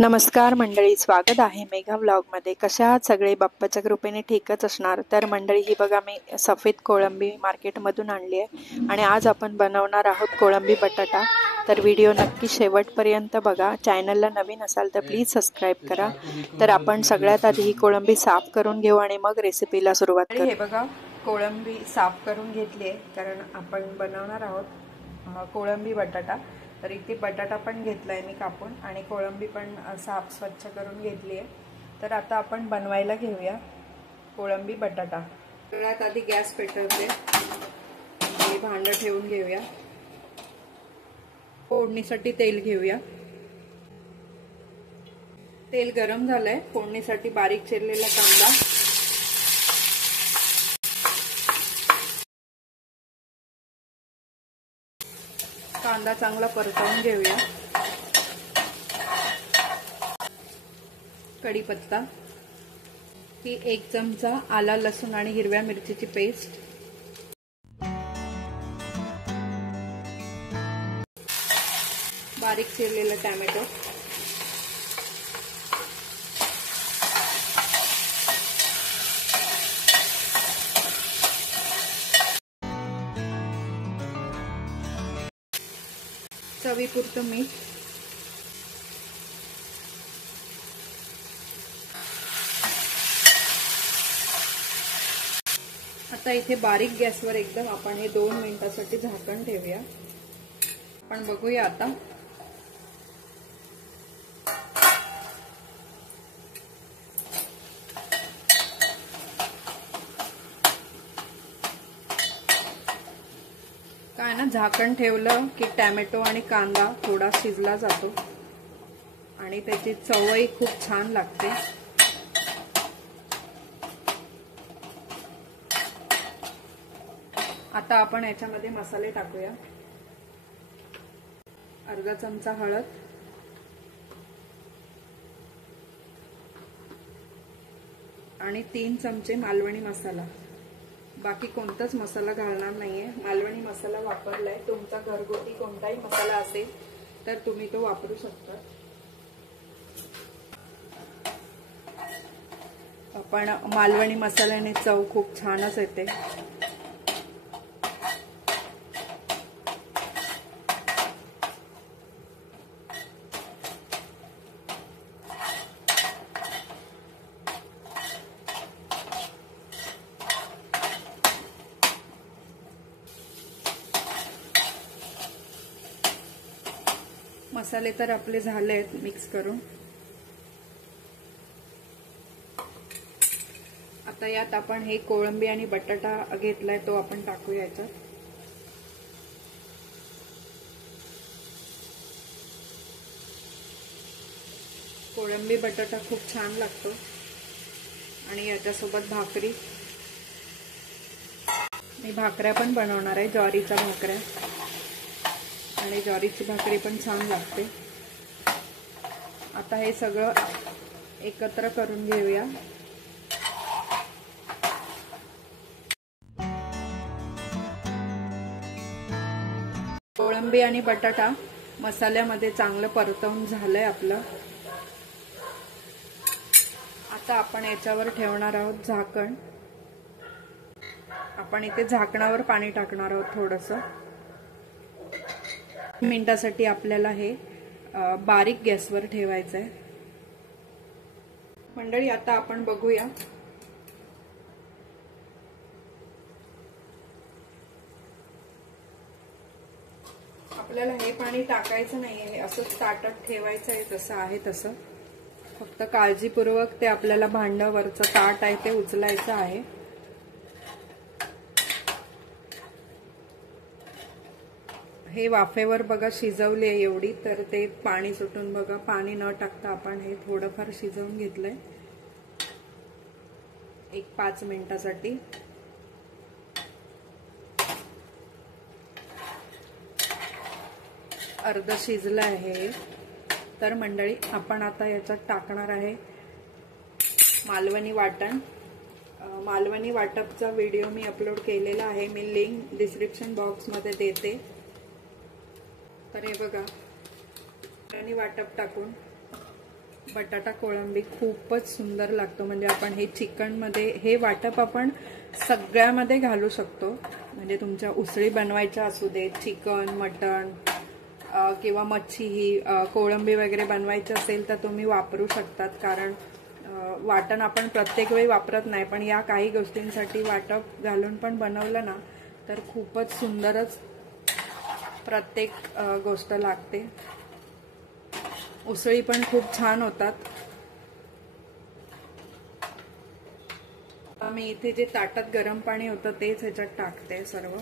नमस्कार मंडळी, स्वागत आहे मेघा व्लॉगमध्ये। कशा आहात सगळे? बाप्पाच्या कृपेने ठीकच असणार। तर मंडळी, ही बघा मी सफेद कोळंबी मार्केटमधून आणली आहे आणि आज आपण बनवणार आहोत कोळंबी बटाटा। तर व्हिडिओ नक्की शेवटपर्यंत बघा। चॅनलला नवीन असाल तर प्लीज सबस्क्राईब करा। तर आपण सगळ्यात आधी ही कोळंबी साफ करून घेऊ आणि मग रेसिपीला सुरुवात करू। हे बघा, कोळंबी साफ करून घेतली आहे कारण आपण बनवणार आहोत कोळंबी बटाटा। तर इथे बटाटा पण घेतलाय मी कापून आणि कोळंबी पण साफ स्वच्छ करून घेतली आहे। तर आता आपण बनवायला घेऊया कोळंबी बटाटा। सगळ्यात आधी गॅस पेटवते, भांडं ठेवून घेऊया। फोडणीसाठी तेल घेऊया। तेल गरम झालंय। फोडणीसाठी बारीक चिरलेला कांदा, कांदा चांगला परतवून घेऊया। कढीपत्ता, ही 1 चमचा आला लसूण आणि हिरव्या मिरचीची पेस्ट, बारीक चिरलेला टोमॅटो, चवीपुरतं मीठ, आता इथे बारीक गॅसवर एकदम आपण हे 2 मिनिटांसाठी झाकण ठेवूया। आपण बघूया आता काय ना, झाकण ठेवलं की टोमॅटो आणि कांदा थोडा शिजला जातो आणि त्याची चवही खूप छान लागते। आता आपण याच्यामध्ये मसाले टाकूया। अर्धा चमचा हळद, आणि 3 चमचे मालवणी मसाला। बाकी कोणताच मसाला घालणार नाहीये, मालवणी मसाला वापरलाय। तुमचा घरगुती कोणताही मसाला असेल तर तुम्ही तो वापरू शकता। पण मालवणी मसाल्याने चव खूप छानच येते। मसाले तर आपले झाले आहेत मिक्स करून। आता यात आपण हे कोळंबी आणि बटाटा घेतलाय तो आपण टाकूया याच्यात। कोळंबी बटाटा खूप छान लागतो आणि याच्यासोबत भाकरी, मी भाकऱ्या पण बनवणार आहे, ज्वारीच्या भाकऱ्या, आणि ज्वारीची भाकरी पण छान लागते। आता हे सगळं एकत्र करून घेऊया। कोळंबी आणि बटाटा मसाल्यामध्ये चांगलं परतवून झालंय आपलं। आता आपण याच्यावर ठेवणार आहोत झाकण। आपण इथे झाकणावर पाणी टाकणार आहोत थोडंसं। मिनिटासाठी आपल्याला हे बारीक गॅसवर ठेवायचं आहे। मंडळी, आता आपण बघूया आपल्याला हे पाणी टाकायचं नाहीये, हे असंच ताटत ठेवायचं आहे जसं आहे तसं। फक्त काळजीपूर्वक ते आपल्याला भांड्यावरचं ताट आहे ते उचलायचं आहे। हे वाफेवर बघा शिजवले एवढी, तर ते पाणी सुटून बघा, पाणी न टाकता आपण हे थोडंफार शिजवून घेतलंय 1-5 मिनिटांसाठी। अर्ध शिजलं आहे। तर मंडळी, आपण आता याच्यात टाकणार आहे मालवणी वाटण। मालवणी वाटपचा व्हिडिओ मी अपलोड केलेला आहे, मी लिंक डिस्क्रिप्शन बॉक्समध्ये देते। तर हे बघा, मालवणी वाटप टाकून बटाटा कोळंबी खूपच सुंदर लागतो. म्हणजे आपण हे चिकनमध्ये हे वाटप आपण सगळ्यामध्ये घालू शकतो. म्हणजे तुमच्या उसळी बनवायच्या असू देत, चिकन, मटण किंवा मच्छी ही कोळंबी वगैरे बनवायची असेल तर तुम्ही वापरू शकतात. कारण वाटण आपण प्रत्येक वेळी वापरत नाही, पण या काही गोष्टींसाठी वाटप घालून पण बनवलं ना तर खूपच सुंदरच प्रत्येक गोष्ट लागते. उसळी पण खूप छान होतात. मी इथे जे ताटात गरम पाणी होतं तेच ह्याच्यात टाकते सर्व.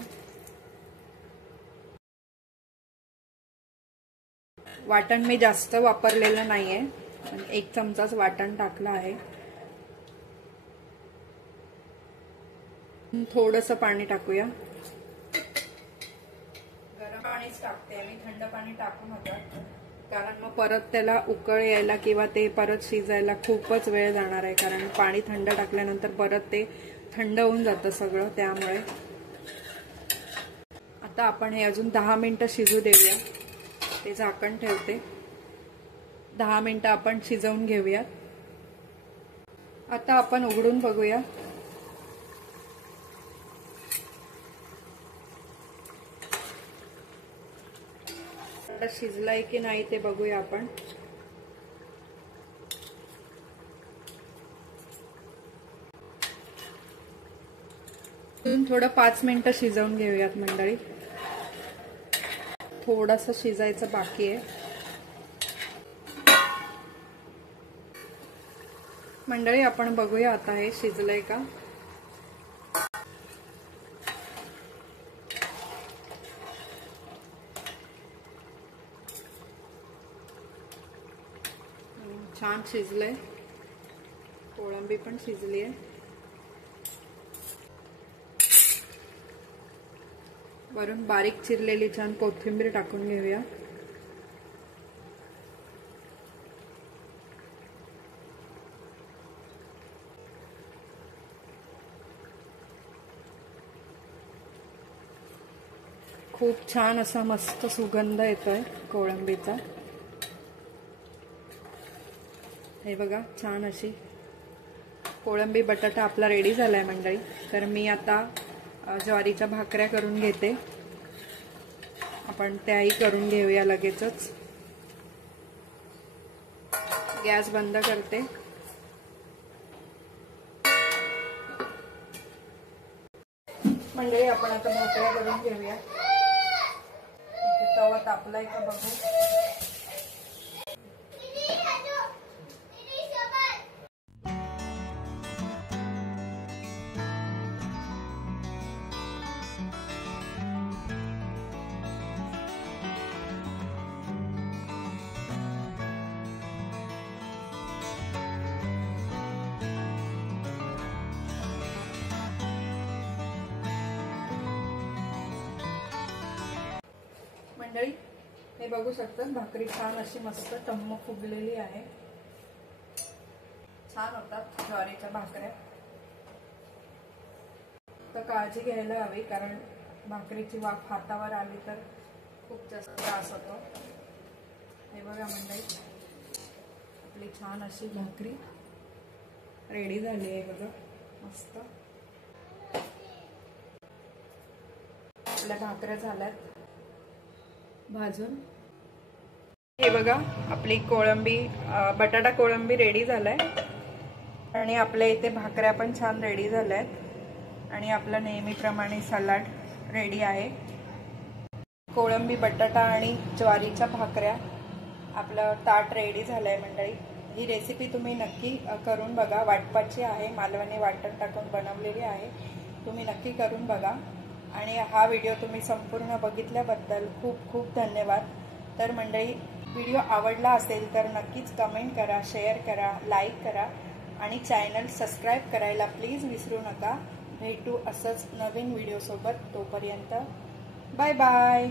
वाटण मी जास्त वापरलेलं नाहीये, 1 चमचाच वाटण टाकलं आहे. थोडंसं पाणी टाकूया. गरम पाणीच टाकते मी, थंड पाणी टाकू नका, कारण मग परत त्याला उकळ यायला किंवा ते परत शिजायला खूपच वेळ जाणार आहे. कारण पाणी थंड टाकल्यानंतर परत ते थंड होऊन जातं सगळं. त्यामुळे आता आपण हे अजून 10 मिनिटं शिजू देऊया. ते झाकण ठेवते. 10 मिनिटं आपण शिजवून घेऊयात. आता आपण उघडून बघूया. शिजलाय की नाही ते बघूया आपण. थोडं 5 मिनिटं शिजवून घेऊयात मंडळी. थोडंसं शिजायचं बाकी आहे. मंडळी आपण बघूया आता हे शिजलंय का. छान शिजलंय. कोळंबी पण शिजली आहे. वरून बारीक चिरलेली छान कोथिंबीर टाकून घेऊया. खूप छान असा मस्त सुगंध येतोय कोळंबीचा. हे बघा, छान अशी कोळंबी बटाटा आपला रेडी झालाय मंडळी. तर मी आता ज्वारीच्या भाकऱ्या करून घेते. आपण त्याही करून घेऊया लगेचच. गॅस बंद करते. मंडळी आपण आता भाकऱ्या करून घेऊया. इथे तवा तापलाय का बघू. मंडळी हे बघू शकतात, भाकरी छान अशी मस्त टम्म फुगलेली आहे. छान होतात ज्वारीच्या भाकऱ्या. तर काळजी घ्यायला हवी, कारण भाकरीची वाफ हातावर आली तर खूप जास्त त्रास होतो. हे बघा मंडळी, आपली छान अशी भाकरी रेडी झाली आहे बघा. मस्त आपल्या भाकऱ्या झाल्यात भाजून. हे बघा, आपली कोळंबी बटाटा कोळंबी रेडी झालाय. आणि आपल्या इथे भाकऱ्या पण छान रेडी झाल्यात. आणि आपलं नेहमीप्रमाणे सलाड रेडी आहे. कोळंबी बटाटा आणि ज्वारीच्या भाकऱ्या, आपलं ताट रेडी झालंय मंडळी. ही रेसिपी तुम्ही नक्की करून बघा. वाटपाची आहे, मालवणी वाटण टाकून बनवलेली आहे. तुम्ही नक्की करून बघा. आणि हा व्हिडिओ तुम्ही संपूर्ण बघितल्याबद्दल खूप खूप धन्यवाद. तर मंडळी, व्हिडिओ आवडला असेल तर नक्कीच कमेंट करा, शेअर करा, लाईक करा आणि चॅनल सबस्क्राईब करायला प्लीज विसरू नका. भेटू असंच नवीन व्हिडिओसोबत. तोपर्यंत बाय बाय.